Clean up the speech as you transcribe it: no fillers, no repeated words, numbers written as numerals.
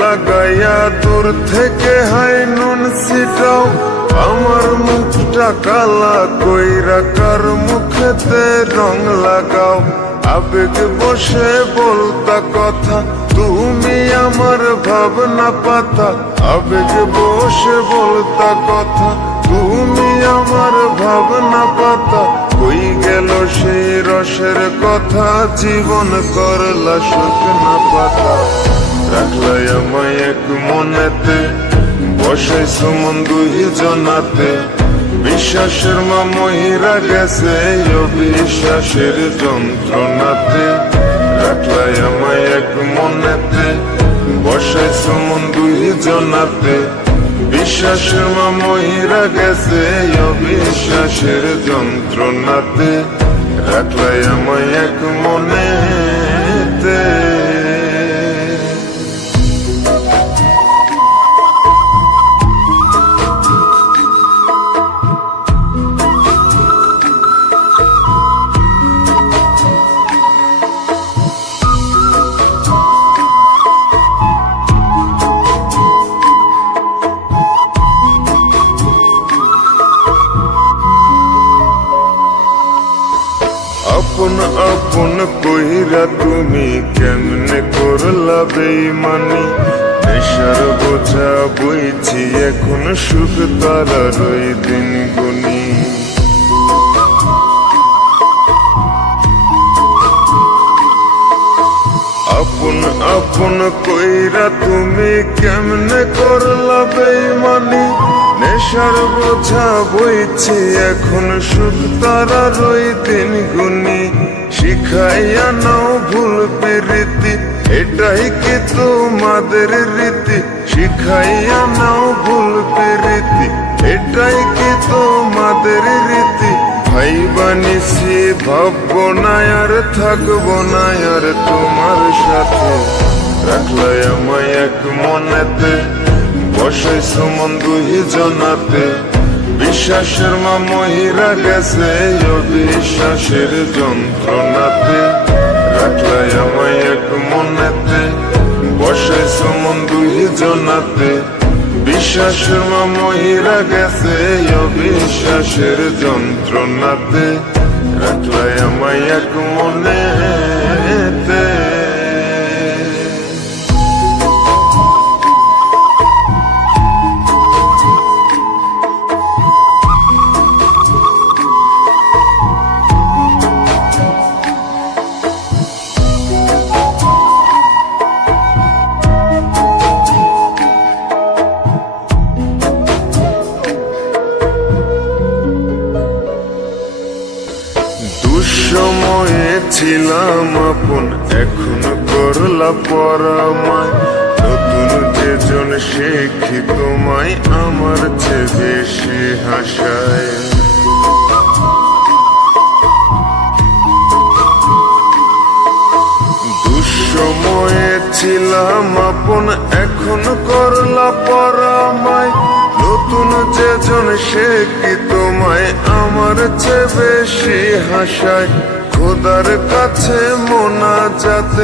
লাগাইয়া দূর থেকে হাই নুন ছিটাও, আমার মুখটা কালা কইরা কার মুখেতে রং লাগাও। আবেগ বসে বলতা কথা, তুমি আমার ভাবনা পাতা। আবেগ বসে বলতা কথা, তুমি আমার ভাবনা পাতা। কই গেল সেই রসের কথা, জীবন করলা শুকনা পাতা। রাখলাই আমায় এক মনেতে, বসাইছো মন দুই জনাতে। বিশ্বাসের মা মহিরা গেছে অবিশ্বাসের যন্ত্রণাতে। রাখলাই আমায় এক মনেতে, বসাইছো মন দুই জনাতে। বিশ্বাসের মা মহিরা গেছে অবিশ্বাসের যন্ত্রণাতে। রাখলাই আমায় এক মনেতে। আপন আপন কইরা তুমি কেমনে করলা বেইমানি। নেশার বোঝা বইছি এখন, সুখ তারার ওই দিন গুনি। আপন আপন কইরা তুমি কেমনে করলা বেইমানি। নেশার বোঝা বইছি এখন, সুখ তারার ওই দিন গুনি। শিখাইয়া নাও ভুল প্রীতি, এটাই কি তোমাদের রীতি। শিখাইয়া নাও ভুল প্রীতি, এটাই কি তোমাদের রীতি। ভাই বানিছি ভাববো না আর, থাকবো না আর তোমার সাথে। রাখলাই আমায় এক মনেতে, বসাইছো মন দুই জনাতে। বিশ্বাসের মা মহিরা গেছে অবিশ্বাসের যন্ত্রণাতে। রাখলাই আমায় এক মনেতে, বসাইছো মন দুই জনাতে। বিশ্বাসের মা মহিরা গেছে অবিশ্বাসের যন্ত্রণাতে। রাখলাই আমায় এক মনেতে। দুঃসময়ে ছিলাম আপন, এখন করলা পরামায়। নতুন যেজন শেখি তোমায়, আমার চেয়ে বেশি হাসায়। দুঃসময়ে ছিলাম আপন, এখন করলা পরামায়। নতুন যেজন শেখি তোমায়, আমার চেয়ে বেশি হাসায়। খোদার কাছে মোনাজাত